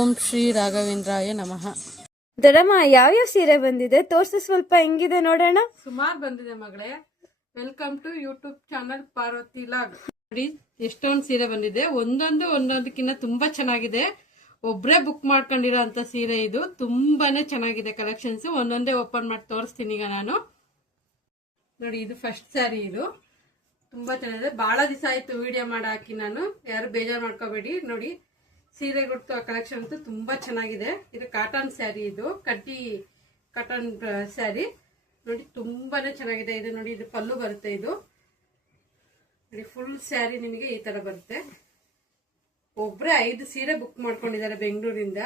ಓಂ ಶ್ರೀ ರಾಘವೇಂದ್ರಾಯ ನಮಃ. ದೊಡ್ಡಮ್ಮ ಯಾವ್ಯಾವ ಸೀರೆ ಬಂದಿದೆ ತೋರ್ಸು, ಸ್ವಲ್ಪ ಹೆಂಗಿದೆ ನೋಡೋಣ. ಸುಮಾರು ಬಂದಿದೆ ಮಗಳೇ. Welcome to YouTube channel Parvathi vlog. ನೋಡಿ ಎಷ್ಟೊಂದು ಸೀರೆ ಬಂದಿದೆ, ಒಂದೊಂದಕ್ಕಿಂತ ತುಂಬಾ ಚೆನ್ನಾಗಿದೆ. ಒಬ್ರೇ ಬುಕ್ ಮಾಡ್ಕೊಂಡಿರೋ ಅಂತ ಸೀರೆ ಇದು. ತುಂಬಾನೇ ಚೆನ್ನಾಗಿದೆ ಕಲೆಕ್ಷನ್ಸ್. ಒಂದೊಂದೇ ಓಪನ್ ಮಾಡಿ ತೋರಿಸ್ತೀನಿ ಈಗ ನಾನು. ನೋಡಿ ಇದು ಫಸ್ಟ್ ಸ್ಯಾರಿ. ಇದು ತುಂಬಾ ಚೆನ್ನಾಗಿದೆ. ಬಹಳ ದಿವಸ ಆಯ್ತು ವಿಡಿಯೋ ಮಾಡಿ ಹಾಕಿ ನಾನು, ಯಾರು ಬೇಜಾರು ಮಾಡ್ಕೋಬೇಡಿ. ನೋಡಿ ಸೀರೆ ಗುರ್ತು ಕಲೆಕ್ಷನ್ ಅಂತೂ ತುಂಬಾ ಚೆನ್ನಾಗಿದೆ. ಇದು ಕಾಟನ್ ಸ್ಯಾರಿ, ಇದು ಕಡ್ಡಿ ಕಾಟನ್ ಸ್ಯಾರಿ. ನೋಡಿ ತುಂಬಾನೇ ಚೆನ್ನಾಗಿದೆ. ಇದು ನೋಡಿ, ಇದು ಪಲ್ಲು ಬರುತ್ತೆ. ಇದು ನೋಡಿ ಫುಲ್ ಸ್ಯಾರಿ ನಿಮಗೆ ಈ ತರ ಬರುತ್ತೆ. ಒಬ್ರೆ 5 ಸೀರೆ ಬುಕ್ ಮಾಡ್ಕೊಂಡಿದ್ದಾರೆ ಬೆಂಗಳೂರಿಂದ.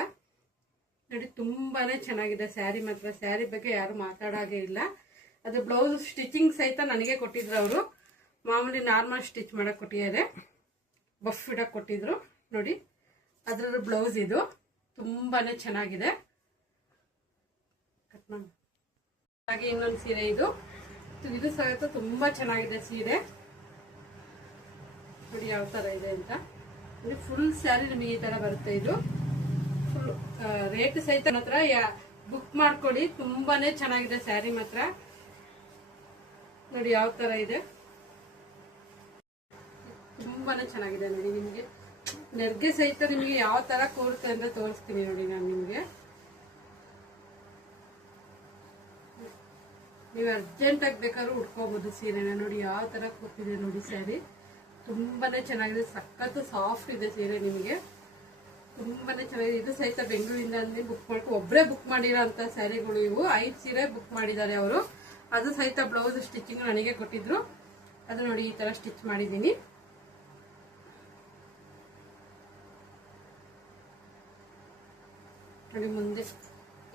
ನೋಡಿ ತುಂಬಾನೇ ಚೆನ್ನಾಗಿದೆ ಸ್ಯಾರಿ ಮಾತ್ರ. ಸ್ಯಾರಿ ಬಗ್ಗೆ ಯಾರು ಮಾತಾಡಾಗೆ ಇಲ್ಲ. ಅದು ಬ್ಲೌಸ್ ಸ್ಟಿಚಿಂಗ್ ಸಹಿತ ನನಗೆ ಕೊಟ್ಟಿದ್ರು ಅವರು. ಮಾಮೂಲಿ ನಾರ್ಮಲ್ ಸ್ಟಿಚ್ ಮಾಡಕ್ ಕೊಟ್ಟಿದ್ದಾರೆ, ಬಫ್ ಇಡಕ್ ಕೊಟ್ಟಿದ್ರು. ನೋಡಿ ಅದ್ರ ಬ್ಲೌಸ್ ಇದು ತುಂಬಾನೇ ಚೆನ್ನಾಗಿದೆ. ಹಾಗೆ ಇನ್ನೊಂದು ಸೀರೆ ಇದು ಸಹಿತ ತುಂಬಾ ಚೆನ್ನಾಗಿದೆ ಸೀರೆ. ನೋಡಿ ಯಾವ ತರ ಇದೆ ಅಂತ. ಫುಲ್ ಸ್ಯಾರಿ ನಿಮಗೆ ಈ ತರ ಬರುತ್ತೆ. ಇದು ಫುಲ್ ರೇಟ್ ಸಹಿತ ಮಾತ್ರ ಬುಕ್ ಮಾಡ್ಕೊಳ್ಳಿ. ತುಂಬಾನೇ ಚೆನ್ನಾಗಿದೆ ಸ್ಯಾರಿ ಮಾತ್ರ. ನೋಡಿ ಯಾವ ತರ ಇದೆ, ತುಂಬಾನೇ ಚೆನ್ನಾಗಿದೆ. ನೋಡಿ ನಿಮಗೆ ನೆರ್ಗೆ ಸಹಿತ ನಿಮಗೆ ಯಾವ ತರ ಕೂರುತ್ತೆ ಅಂತ ತೋರಿಸ್ತೀನಿ. ನೋಡಿ ನಾನು ನಿಮ್ಗೆ, ನೀವು ಅರ್ಜೆಂಟ್ ಆಗಿ ಬೇಕಾದ್ರೂ ಉಟ್ಕೋಬಹುದು ಸೀರೆನ. ನೋಡಿ ಯಾವ ತರ ಕೂತಿದೆ ನೋಡಿ ಸ್ಯಾರಿ. ತುಂಬಾನೇ ಚೆನ್ನಾಗಿದೆ, ಸಖತ್ತು ಸಾಫ್ಟ್ ಇದೆ ಸೀರೆ. ನಿಮಗೆ ತುಂಬಾನೇ ಚೆನ್ನಾಗಿದೆ. ಇದು ಸಹಿತ ಬೆಂಗಳೂರಿಂದ ಬುಕ್ ಮಾಡ್ಕೊ, ಒಬ್ರೇ ಬುಕ್ ಮಾಡಿರೋ ಅಂತ ಸ್ಯಾರಿಗಳು ಇವು. 5 ಸೀರೆ ಬುಕ್ ಮಾಡಿದ್ದಾರೆ ಅವರು. ಅದು ಸಹಿತ ಬ್ಲೌಸ್ ಸ್ಟಿಚಿಂಗ್ ನನಗೆ ಕೊಟ್ಟಿದ್ರು. ಅದು ನೋಡಿ ಈ ತರ ಸ್ಟಿಚ್ ಮಾಡಿದ್ದೀನಿ. ನೋಡಿ ಮುಂದೆ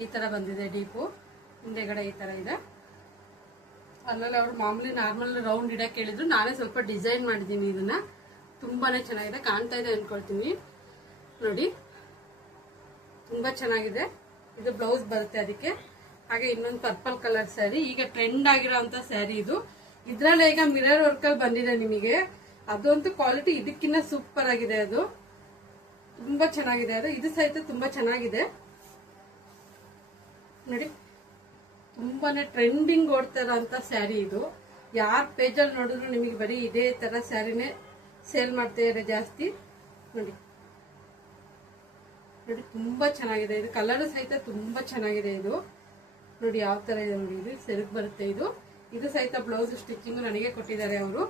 ಈ ತರ ಬಂದಿದೆ ಡೀಪು, ಮುಂದೆಗಡೆ ಈ ತರ ಇದೆ. ಅಲ್ಲಲ್ಲಿ ಅವ್ರು ಮಾಮೂಲಿ ನಾರ್ಮಲ್ ರೌಂಡ್ ಇಡಕ್ಕೆ ಹೇಳಿದ್ರು. ನಾನೇ ಸ್ವಲ್ಪ ಡಿಸೈನ್ ಮಾಡಿದ್ದೀನಿ ಇದನ್ನ. ತುಂಬಾನೇ ಚೆನ್ನಾಗಿದೆ, ಕಾಣ್ತಾ ಇದೆ ಅನ್ಕೊಳ್ತೀನಿ. ನೋಡಿ ತುಂಬಾ ಚೆನ್ನಾಗಿದೆ. ಇದು ಬ್ಲೌಸ್ ಬರುತ್ತೆ ಅದಕ್ಕೆ. ಹಾಗೆ ಇನ್ನೊಂದು ಪರ್ಪಲ್ ಕಲರ್ ಸ್ಯಾರಿ, ಈಗ ಟ್ರೆಂಡ್ ಆಗಿರೋ ಅಂತ ಸ್ಯಾರಿ ಇದು. ಇದ್ರಲ್ಲೇ ಈಗ ಮಿರರ್ ವರ್ಕ್ ಅಲ್ಲಿ ಬಂದಿದೆ ನಿಮಗೆ. ಅದಂತೂ ಕ್ವಾಲಿಟಿ ಇದಕ್ಕಿಂತ ಸೂಪರ್ ಆಗಿದೆ. ಅದು ತುಂಬಾ ಚೆನ್ನಾಗಿದೆ. ಅದು ಇದು ಸಹಿತ ತುಂಬಾ ಚೆನ್ನಾಗಿದೆ. ನೋಡಿ ತುಂಬಾನೇ ಟ್ರೆಂಡಿಂಗ್ ಓಡ್ತಾ ಇರೋಂತ ಸ್ಯಾರಿ ಇದು. ಯಾರ್ ಪೇಜಲ್ಲಿ ನೋಡಿದ್ರು ನಿಮಗೆ ಬರೀ ಇದೇ ತರ ಸ್ಯಾರಿನೇ ಸೇಲ್ ಮಾಡ್ತಾ ಇದ್ದಾರೆ ಜಾಸ್ತಿ. ನೋಡಿ ನೋಡಿ ತುಂಬಾ ಚೆನ್ನಾಗಿದೆ. ಇದು ಕಲರ್ ಸಹಿತ ತುಂಬಾ ಚೆನ್ನಾಗಿದೆ. ಇದು ನೋಡಿ ಯಾವ ತರ ಇದೆ ನೋಡಿ. ಇದು ಸೆರಗ್ ಬರುತ್ತೆ. ಇದು ಸಹಿತ ಬ್ಲೌಸ್ ಸ್ಟಿಚಿಂಗ್ ನನಗೆ ಕೊಟ್ಟಿದ್ದಾರೆ ಅವರು.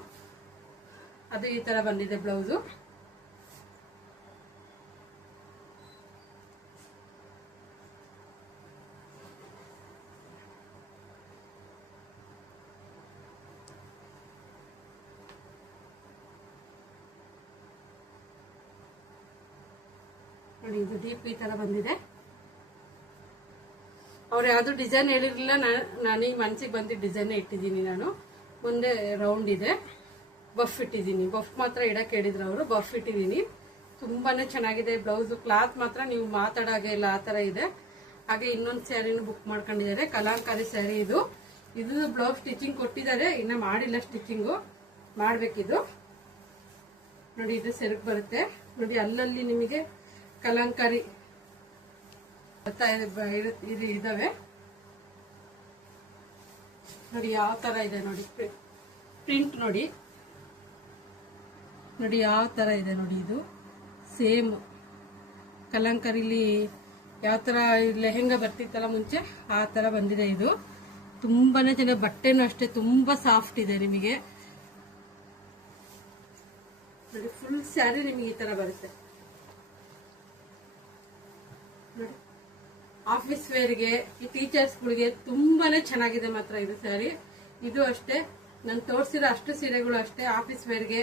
ಅದು ಈ ತರ ಬಂದಿದೆ ಬ್ಲೌಸು. ನೋಡಿ ಇದು ಡೀಪ್ ಈ ತರ ಬಂದಿದೆ. ಅವ್ರು ಯಾವ್ದು ಡಿಸೈನ್ ಹೇಳಿರ್ಲಿಲ್ಲ, ನಾನೀಗ ಮನ್ಸಿಗೆ ಬಂದಿದ್ದ ಡಿಸೈನ್ ಇಟ್ಟಿದ್ದೀನಿ ನಾನು. ಮುಂದೆ ರೌಂಡ್ ಇದೆ, ಬಫ್ ಇಟ್ಟಿದ್ದೀನಿ. ಬಫ್ ಮಾತ್ರ ಇಡಕ್ಕೆ ಹೇಳಿದ್ರು ಅವರು, ಬಫ್ ಇಟ್ಟಿದ್ದೀನಿ. ತುಂಬಾನೇ ಚೆನ್ನಾಗಿದೆ. ಬ್ಲೌಸ್ ಕ್ಲಾತ್ ಮಾತ್ರ ನೀವು ಮಾತಾಡಾಗೆ ಇಲ್ಲ, ಆ ತರ ಇದೆ. ಹಾಗೆ ಇನ್ನೊಂದು ಸ್ಯಾರಿನೂ ಬುಕ್ ಮಾಡ್ಕೊಂಡಿದ್ದಾರೆ, ಕಲಾಂಕಾರಿ ಸ್ಯಾರಿ. ಇದು ಬ್ಲೌಸ್ ಸ್ಟಿಚಿಂಗ್ ಕೊಟ್ಟಿದ್ದಾರೆ, ಇನ್ನ ಮಾಡಿಲ್ಲ ಸ್ಟಿಚಿಂಗು, ಮಾಡ್ಬೇಕಿದು. ನೋಡಿ ಇದು ಸೆರಗ್ ಬರುತ್ತೆ. ನೋಡಿ ಅಲ್ಲಲ್ಲಿ ನಿಮಗೆ ಕಲಾಂಕಾರಿ ಇದು ಇದಾವೆ. ನೋಡಿ ಯಾವ ತರ ಇದೆ ನೋಡಿ ಪ್ರಿಂಟ್. ನೋಡಿ ನೋಡಿ ಯಾವ ತರ ಇದೆ ನೋಡಿ. ಇದು ಸೇಮ್ ಕಲಾಂಕಾರಿಲಿ ಯಾವ ತರ ಲೆಹೆಂಗಾ ಬರ್ತಿತ್ತಲ್ಲ ಮುಂಚೆ, ಆ ತರ ಬಂದಿದೆ. ಇದು ತುಂಬಾನೇ ಚೆನ್ನಾಗಿ, ಬಟ್ಟೆನೂ ಅಷ್ಟೇ ತುಂಬಾ ಸಾಫ್ಟ್ ಇದೆ ನಿಮಗೆ. ನೋಡಿ ಫುಲ್ ಸ್ಯಾರಿ ನಿಮಗೆ ಈ ತರ ಬರುತ್ತೆ. ಆಫೀಸ್ ವೇರ್ಗೆ, ಈ ಟೀಚರ್ಸ್ಗಳಿಗೆ ತುಂಬಾನೇ ಚೆನ್ನಾಗಿದೆ ಮಾತ್ರ ಇದು ಸ್ಯಾರಿ. ಇದು ಅಷ್ಟೇ, ನಾನು ತೋರಿಸಿರೋ ಅಷ್ಟು ಸೀರೆಗಳು ಅಷ್ಟೇ ಆಫೀಸ್ ವೇರ್ಗೆ,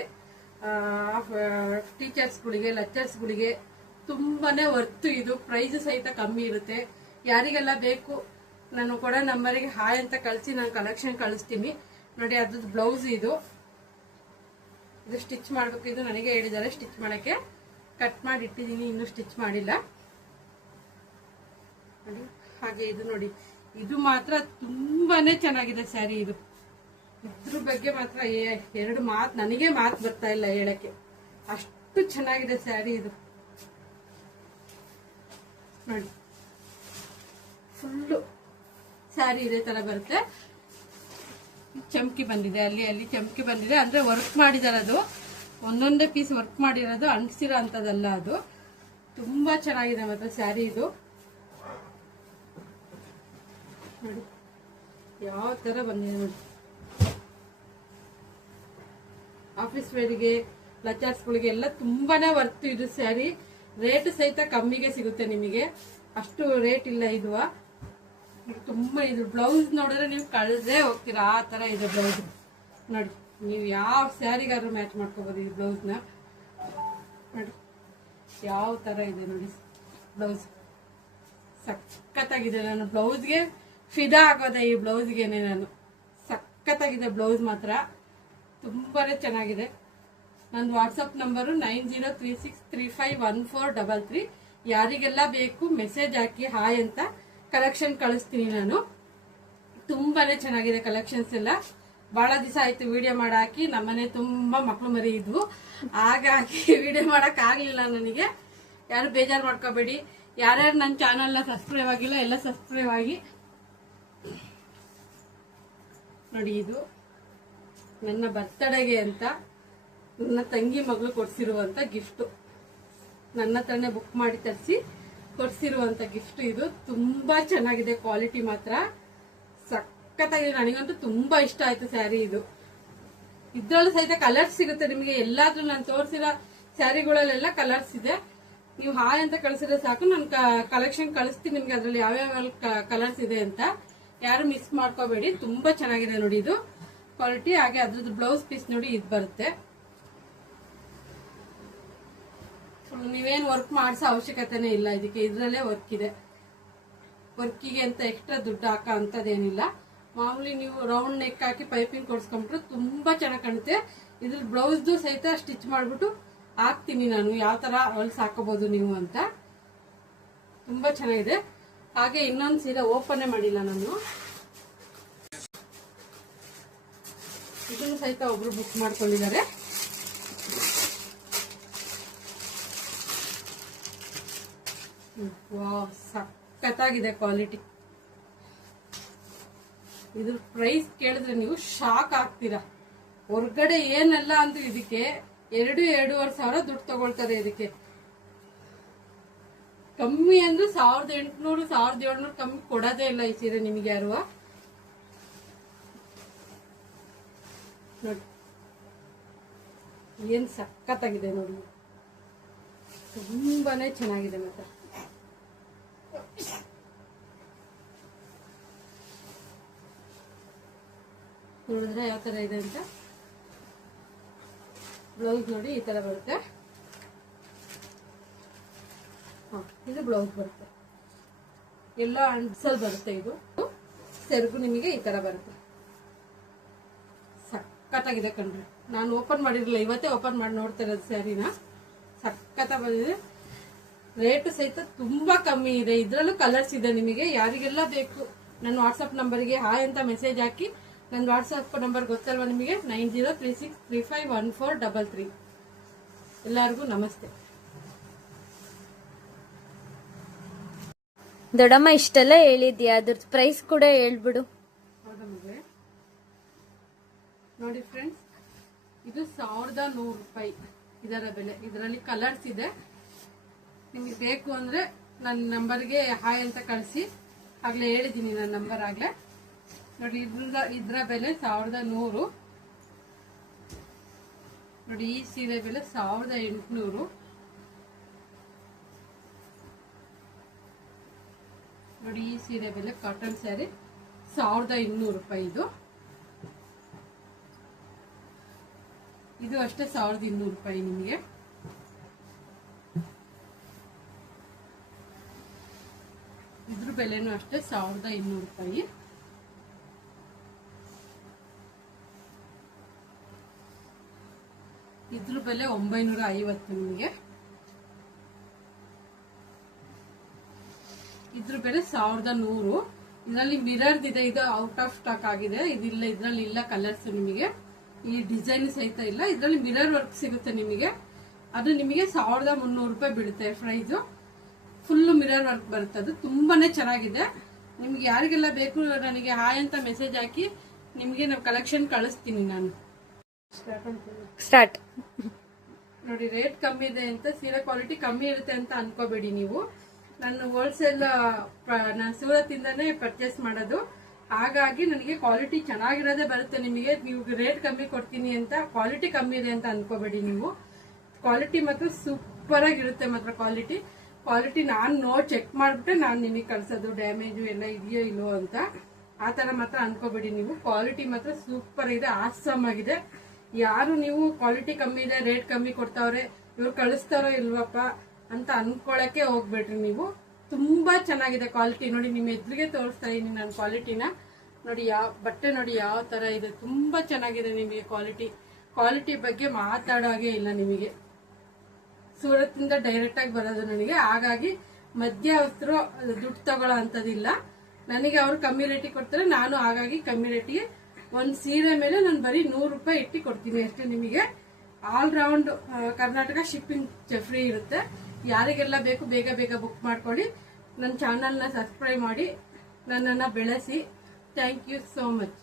ಟೀಚರ್ಸ್ಗಳಿಗೆ, ಲೆಕ್ಚರ್ಸ್ಗಳಿಗೆ ತುಂಬಾನೇ ವರ್ತ್. ಇದು ಪ್ರೈಸ್ ಸಹಿತ ಕಮ್ಮಿ ಇರುತ್ತೆ. ಯಾರಿಗೆಲ್ಲ ಬೇಕು ನಾನು ಕೊಡೋ ನಂಬರಿಗೆ ಹಾಯ್ ಅಂತ ಕಳಿಸಿ ನಾನು ಕಲೆಕ್ಷನ್ ಕಳಿಸ್ತೀನಿ. ನೋಡಿ ಅದ್ರದ್ದು ಬ್ಲೌಸ್ ಇದು ಸ್ಟಿಚ್ ಮಾಡ್ಬೇಕು. ಇದು ನನಗೆ ಹೇಳಿದ್ದಾರೆ ಸ್ಟಿಚ್ ಮಾಡಕ್ಕೆ. ಕಟ್ ಮಾಡಿ ಇಟ್ಟಿದ್ದೀನಿ, ಇನ್ನೂ ಸ್ಟಿಚ್ ಮಾಡಿಲ್ಲ. ಹಾಗೆ ಇದು ನೋಡಿ, ಇದು ಮಾತ್ರ ತುಂಬಾನೇ ಚೆನ್ನಾಗಿದೆ ಸ್ಯಾರಿ. ಇದ್ರ ಬಗ್ಗೆ ಮಾತ್ರ ನನಗೆ ಮಾತು ಬರ್ತಾ ಇಲ್ಲ ಹೇಳಕ್ಕೆ, ಅಷ್ಟು ಚೆನ್ನಾಗಿದೆ ಸ್ಯಾರಿ ಇದು. ನೋಡಿ ಫುಲ್ಲು ಸ್ಯಾರಿ ಇದೇ ತರ ಬರುತ್ತೆ. ಚಮಕಿ ಬಂದಿದೆ, ಅಲ್ಲಿ ಅಲ್ಲಿ ಚಮಕಿ ಬಂದಿದೆ, ಅಂದ್ರೆ ವರ್ಕ್ ಮಾಡಿದಾರೆ. ಅದು ಒಂದೊಂದೇ ಪೀಸ್ ವರ್ಕ್ ಮಾಡಿರೋದು, ಅಂಟಿಸಿರೋ ಅಂತದಲ್ಲ. ಅದು ತುಂಬಾ ಚೆನ್ನಾಗಿದೆ ಮತ್ತೆ ಸ್ಯಾರಿ ಇದು ನೋಡಿ ಯಾವ ತರ ಬಂದಿದೆ ನೋಡಿ. ಆಫೀಸ್ ವೇರ್ಗೆ, ಲಚಾರ್ಸ್ಗಳಿಗೆ ಎಲ್ಲ ತುಂಬಾನೇ ವರ್ತ್ ಇದು ಸ್ಯಾರಿ. ರೇಟ್ ಸಹಿತ ಕಮ್ಮಿಗೆ ಸಿಗುತ್ತೆ ನಿಮಗೆ, ಅಷ್ಟು ರೇಟ್ ಇಲ್ಲ ಇದು. ತುಂಬಾ ಇದು ಬ್ಲೌಸ್ ನೋಡಿದ್ರೆ ನೀವು ಕಳೆದೇ ಹೋಗ್ತೀರಾ, ಆ ತರ ಇದೆ ಬ್ಲೌಸ್ ನೋಡಿ. ನೀವು ಯಾವ ಸ್ಯಾರಿಗಾದ್ರೂ ಮ್ಯಾಚ್ ಮಾಡ್ಕೋಬಹುದು ಈ ಬ್ಲೌಸ್ನ ನೋಡಿ. ಯಾವ ತರ ಇದೆ ನೋಡಿ ಬ್ಲೌಸ್, ಸಖತ್ತಾಗಿದೆ. ನಾನು ಬ್ಲೌಸ್ಗೆ ಫಿದಾ ಆಗೋದೆ, ಈ ಬ್ಲೌಸ್ಗೆನೆ ನಾನು. ಸಖತ್ತಾಗಿದೆ ಬ್ಲೌಸ್ ಮಾತ್ರ, ತುಂಬಾನೇ ಚೆನ್ನಾಗಿದೆ. ನನ್ನ ವಾಟ್ಸಪ್ ನಂಬರು 9036351433. ಯಾರಿಗೆಲ್ಲ ಬೇಕು ಮೆಸೇಜ್ ಹಾಕಿ ಹಾಯ್ ಅಂತ, ಕಲೆಕ್ಷನ್ ಕಳಿಸ್ತೀನಿ ನಾನು. ತುಂಬಾನೇ ಚೆನ್ನಾಗಿದೆ ಕಲೆಕ್ಷನ್ಸ್ ಎಲ್ಲ. ಬಹಳ ದಿವಸ ಆಯ್ತು ವಿಡಿಯೋ ಮಾಡಾಕಿ, ನಮ್ಮನೆ ತುಂಬಾ ಮಕ್ಳು ಮರಿ ಇದ್ವು, ಹಾಗಾಗಿ ವಿಡಿಯೋ ಮಾಡಕ್ ಆಗ್ಲಿಲ್ಲ ನನಗೆ. ಯಾರು ಬೇಜಾರು ಮಾಡ್ಕೋಬೇಡಿ. ಯಾರ್ಯಾರು ನನ್ನ ಚಾನಲ್ನ ಸಬ್ಸ್ಕ್ರೈಬ್ ಆಗಿಲ್ಲ ಎಲ್ಲ ಸಬ್ಸ್ಕ್ರೈಬ್ ಆಗಿ ನೋಡಿ. ಇದು ನನ್ನ ಬರ್ತಡೆಗೆ ಅಂತ ನನ್ನ ತಂಗಿ ಮಗಳು ಕೊಡ್ಸಿರುವಂತ ಗಿಫ್ಟ್, ನನ್ನ ಹತ್ರನೇ ಬುಕ್ ಮಾಡಿ ತರಿಸಿ ಕೊಡ್ಸಿರುವಂತ ಗಿಫ್ಟ್. ಇದು ತುಂಬಾ ಚೆನ್ನಾಗಿದೆ, ಕ್ವಾಲಿಟಿ ಮಾತ್ರ ಸಖತ್ತಾಗಿದೆ. ನನಗಂತೂ ತುಂಬಾ ಇಷ್ಟ ಆಯ್ತು ಸ್ಯಾರಿ ಇದು. ಇದ್ರಲ್ಲೂ ಸಹಿತ ಕಲರ್ಸ್ ಸಿಗುತ್ತೆ ನಿಮಗೆ. ಎಲ್ಲಾದ್ರೂ ನಾನು ತೋರಿಸಿರೋ ಸ್ಯಾರಿಗಳಲ್ಲೆಲ್ಲ ಕಲರ್ಸ್ ಇದೆ. ನೀವು ಹಾಯ್ ಅಂತ ಕಳಿಸಿದ್ರೆ ಸಾಕು, ನಾನು ಕಲೆಕ್ಷನ್ ಕಳಿಸ್ತೀನಿ ನಿಮ್ಗೆ, ಅದ್ರಲ್ಲಿ ಯಾವ್ಯಾವ ಕಲರ್ಸ್ ಇದೆ ಅಂತ. ಯಾರು ಮಿಸ್ ಮಾಡ್ಕೋಬೇಡಿ. ತುಂಬಾ ಚೆನ್ನಾಗಿದೆ ನೋಡಿ ಇದು ಕ್ವಾಲಿಟಿ. ಹಾಗೆ ಅದ್ರದ್ದು ಬ್ಲೌಸ್ ಪೀಸ್ ನೋಡಿ ಇದು ಬರುತ್ತೆ. ನೀವೇನು ವರ್ಕ್ ಮಾಡಿಸೋ ಅವಶ್ಯಕತೆನೇ ಇಲ್ಲ ಇದಕ್ಕೆ, ಇದ್ರಲ್ಲೇ ವರ್ಕ್ ಇದೆ. ವರ್ಕಿಗೆ ಅಂತ ಎಕ್ಸ್ಟ್ರಾ ದುಡ್ಡು ಹಾಕೋ ಅಂತದೇನಿಲ್ಲ. ಮಾಮೂಲಿ ನೀವು ರೌಂಡ್ ನೆಕ್ ಹಾಕಿ ಪೈಪಿಂಗ್ ಕೊಡ್ಸ್ಕೊಂಡ್ಬಿಟ್ರೆ ತುಂಬಾ ಚೆನ್ನಾಗಿ ಕಾಣುತ್ತೆ. ಇದ್ರ ಬ್ಲೌಸ್ದು ಸಹಿತ ಸ್ಟಿಚ್ ಮಾಡ್ಬಿಟ್ಟು ಹಾಕ್ತೀನಿ ನಾನು, ಯಾವ ತರ ಹೊಲ್ಸ್ ಹಾಕೋಬಹುದು ನೀವು ಅಂತ. ತುಂಬಾ ಚೆನ್ನಾಗಿದೆ. ಹಾಗೆ ಇನ್ನೊಂದು ಸೀರೆ ಓಪನ್ ಮಾಡಿಲ್ಲ ನಾನು, ಇದನ್ನು ಸಹಿತ ಒಬ್ರು ಬುಕ್ ಮಾಡ್ಕೊಂಡಿದ್ದಾರೆ. ವಾವ್, ಸಖತ್ತಾಗಿದೆ ಕ್ವಾಲಿಟಿ. ಇದ್ರ ಪ್ರೈಸ್ ಕೇಳಿದ್ರೆ ನೀವು ಶಾಕ್ ಆಗ್ತೀರಾ. ಹೊರಗಡೆ ಏನೆಲ್ಲ ಅಂತ ಇದಕ್ಕೆ 2-2.5 ಸಾವಿರ ದುಡ್ಡು ತಗೊಳ್ತಾರೆ ಇದಕ್ಕೆ. ಕಮ್ಮಿ ಅಂದ್ರೆ 1800-1700 ಕಮ್ಮಿ ಕೊಡೋದೇ ಇಲ್ಲ ಈ ಸೀರೆ ನಿಮಗೆ ಯಾರುವ. ನೋಡಿ ಏನ್ ಸಖತ್ತಾಗಿದೆ ನೋಡಿ, ತುಂಬಾನೇ ಚೆನ್ನಾಗಿದೆ. ಮತ್ತೆ ನೋಡಿದ್ರೆ ಯಾವ ತರ ಇದೆ ಅಂತ. ಬ್ಲೌಸ್ ನೋಡಿ ಈ ತರ ಬರುತ್ತೆ. ಇದು ಬ್ಲೌಸ್ ಬರುತ್ತೆ, ಎಲ್ಲ ಅಂಟ್ಸಲ್ ಬರುತ್ತೆ. ಇದು ಸೆರಗು ನಿಮಗೆ ಈ ತರ ಬರುತ್ತೆ. ಸಖತ್ತಾಗಿದೆ ಕಣ್ರಿ. ನಾನು ಓಪನ್ ಮಾಡಿರಲಿಲ್ಲ, ಇವತ್ತೇ ಓಪನ್ ಮಾಡಿ ನೋಡ್ತಾ ಇರೋದು ಸ್ಯಾರಿನ. ಸಖತ್ತ ಬಂದಿದೆ. ರೇಟ್ ಸಹಿತ ತುಂಬಾ ಕಮ್ಮಿ ಇದೆ. ಇದ್ರಲ್ಲೂ ಕಲರ್ಸ್ ಇದೆ ನಿಮಗೆ. ಯಾರಿಗೆಲ್ಲ ಬೇಕು ನನ್ನ ವಾಟ್ಸಪ್ ನಂಬರ್ಗೆ ಹಾಯ್ ಅಂತ ಮೆಸೇಜ್ ಹಾಕಿ. ನನ್ನ ವಾಟ್ಸಪ್ ನಂಬರ್ ಗೊತ್ತಲ್ವಾ ನಿಮಗೆ, 9036351433. ಎಲ್ಲರಿಗೂ ನಮಸ್ತೆ. ದೊಡ್ಡಮ್ಮ ಇಷ್ಟೆಲ್ಲ ಹೇಳಿದ್ಯಾ, ಅದ್ರದ್ದು ಪ್ರೈಸ್ ಕೂಡ ಹೇಳ್ಬಿಡು. ಹೌದಾ ಮಗು? ನೋಡಿ ಫ್ರೆಂಡ್ಸ್, ಇದು 1100 ರೂಪಾಯಿ ಇದರ ಬೆಲೆ. ಇದರಲ್ಲಿ ಕಲರ್ಸ್ ಇದೆ. ನಿಮಗೆ ಬೇಕು ಅಂದ್ರೆ ನನ್ನ ನಂಬರ್ಗೆ ಹಾಯ್ ಅಂತ ಕಳಿಸಿ. ಆಗ್ಲೇ ಹೇಳಿದ್ದೀನಿ ನನ್ನ ನಂಬರ್ ಆಗ್ಲೇ. ನೋಡಿ ಇದ್ರ ಬೆಲೆ 1100. ನೋಡಿ ಈ ಸೀರೆ ಬೆಲೆ 1800. ನೋಡಿ ಈ ಸೀರೆ ಬೆಲೆ ಕಾಟನ್ ಸ್ಯಾರಿ 1200 ರೂಪಾಯಿ. ಇದು ಅಷ್ಟೇ 1200 ರೂಪಾಯಿ ನಿಮಗೆ. ಇದ್ರ ಬೆಲೆನೂ ಅಷ್ಟೇ 1200 ರೂಪಾಯಿ. ಇದ್ರ ಬೆಲೆ 950 ನಿಮಗೆ. ಇದ್ರ ಬೆಲೆ 1100. ಇದರಲ್ಲಿ ಮಿರರ್ ಇದೆ, ಇದು ಔಟ್ ಆಫ್ ಸ್ಟಾಕ್ ಆಗಿದೆ. ಇದಿಲ್ಲ, ಇದ್ರಲ್ಲಿ ಇಲ್ಲ ಕಲರ್ಸ್ ನಿಮಗೆ. ಈ ಡಿಸೈನ್ ಸಹಿತ ಇಲ್ಲ. ಇದರಲ್ಲಿ ಮಿರರ್ ವರ್ಕ್ ಸಿಗುತ್ತೆ ನಿಮಗೆ. ಅದು ನಿಮಗೆ 1300 ರೂಪಾಯಿ ಬೀಳುತ್ತೆ ಪ್ರೈಸ್. ಫುಲ್ ಮಿರರ್ ವರ್ಕ್ ಬರುತ್ತೆ. ಅದು ತುಂಬಾನೇ ಚೆನ್ನಾಗಿದೆ. ನಿಮ್ಗೆ ಯಾರಿಗೆಲ್ಲ ಬೇಕು ನನಗೆ ಹಾಯ್ ಅಂತ ಮೆಸೇಜ್ ಹಾಕಿ, ನಿಮ್ಗೆ ನಾವು ಕಲೆಕ್ಷನ್ ಕಳಿಸ್ತೀನಿ ನಾನು. ಸ್ಟಾರ್ಟ್. ನೋಡಿ, ರೇಟ್ ಕಮ್ಮಿ ಇದೆ ಅಂತ, ಸೀರೆ ಕ್ವಾಲಿಟಿ ಕಮ್ಮಿ ಇರುತ್ತೆ ಅಂತ ಅನ್ಕೋಬೇಡಿ ನೀವು. ನಾನು ಹೋಲ್ಸೇಲ್, ನಾನು ಸೂರತ್ ಇಂದಾನೆ ಪರ್ಚೇಸ್ ಮಾಡೋದು. ಹಾಗಾಗಿ ನನಗೆ ಕ್ವಾಲಿಟಿ ಚೆನ್ನಾಗಿರೋದೇ ಬರುತ್ತೆ. ನಿಮಗೆ ನೀವು ರೇಟ್ ಕಮ್ಮಿ ಕೊಡ್ತೀನಿ ಅಂತ ಕ್ವಾಲಿಟಿ ಕಮ್ಮಿ ಇದೆ ಅಂತ ಅನ್ಕೋಬೇಡಿ ನೀವು. ಕ್ವಾಲಿಟಿ ಮಾತ್ರ ಸೂಪರ್ ಆಗಿರುತ್ತೆ. ಮಾತ್ರ ಕ್ವಾಲಿಟಿ ನಾನು ಚೆಕ್ ಮಾಡ್ಬಿಟ್ಟೆ ನಾನು ನಿಮಗೆ ಕಳ್ಸೋದು. ಡ್ಯಾಮೇಜು ಎಲ್ಲ ಇದೆಯೋ ಇಲ್ಲೋ ಅಂತ ಆ ತರ ಮಾತ್ರ ಅನ್ಕೋಬೇಡಿ ನೀವು. ಕ್ವಾಲಿಟಿ ಮಾತ್ರ ಸೂಪರ್ ಇದೆ, ಆಸಮ್ ಆಗಿದೆ. ಯಾರು ನೀವು ಕ್ವಾಲಿಟಿ ಕಮ್ಮಿ ಇದೆ, ರೇಟ್ ಕಮ್ಮಿ ಕೊಡ್ತಾವ್ರೆ, ಇವ್ರು ಕಳಿಸ್ತಾರೋ ಇಲ್ವಪ್ಪ ಅಂತ ಅನ್ಕೊಳಕ್ಕೆ ಹೋಗ್ಬೇಡ್ರಿ ನೀವು. ತುಂಬಾ ಚೆನ್ನಾಗಿದೆ ಕ್ವಾಲಿಟಿ. ನೋಡಿ, ನಿಮ್ಮ ಎದುರಿಗೆ ತೋರಿಸ್ತಾ ಇದೀನಿ ನಾನು ಕ್ವಾಲಿಟಿನ. ನೋಡಿ, ಬಟ್ಟೆ ನೋಡಿ ಯಾವ ತರ ಇದೆ, ತುಂಬಾ ಚೆನ್ನಾಗಿದೆ. ನಿಮಗೆ ಕ್ವಾಲಿಟಿ ಬಗ್ಗೆ ಮಾತಾಡೋ ಹಾಗೆ ಇಲ್ಲ. ನಿಮಗೆ ಸೂರತ್ ಇಂದ ಡೈರೆಕ್ಟ್ ಆಗಿ ಬರೋದು ನನಗೆ. ಹಾಗಾಗಿ ಮಧ್ಯವಸ್ಥರು ದುಡ್ಡು ತಗೊಳ್ಳೋ ಅಂತದಿಲ್ಲ. ನನಗೆ ಅವ್ರು ಕಮ್ಮಿ ರೇಟಿಗೆ ಕೊಡ್ತಾರೆ, ನಾನು ಹಾಗಾಗಿ ಕಮ್ಮಿ ರೇಟಿಗೆ ಒಂದ್ ಸೀರೆ ಮೇಲೆ ನಾನು ಬರೀ 100 ರೂಪಾಯಿ ಇಟ್ಟು ಕೊಡ್ತೀನಿ ಅಷ್ಟೇ. ನಿಮಗೆ all round Karnataka shipping free ಇರುತ್ತೆ. ಯಾರಿಗೆಲ್ಲ ಬೇಕು ಬೇಗ ಬೇಗ ಬುಕ್ ಮಾಡ್ಕೊಳ್ಳಿ. ನನ್ನ ಚಾನಲ್ನ ಸಬ್ಸ್ಕ್ರೈಬ್ ಮಾಡಿ, ನನ್ನನ್ನು ಬೆಳೆಸಿ. Thank you so much.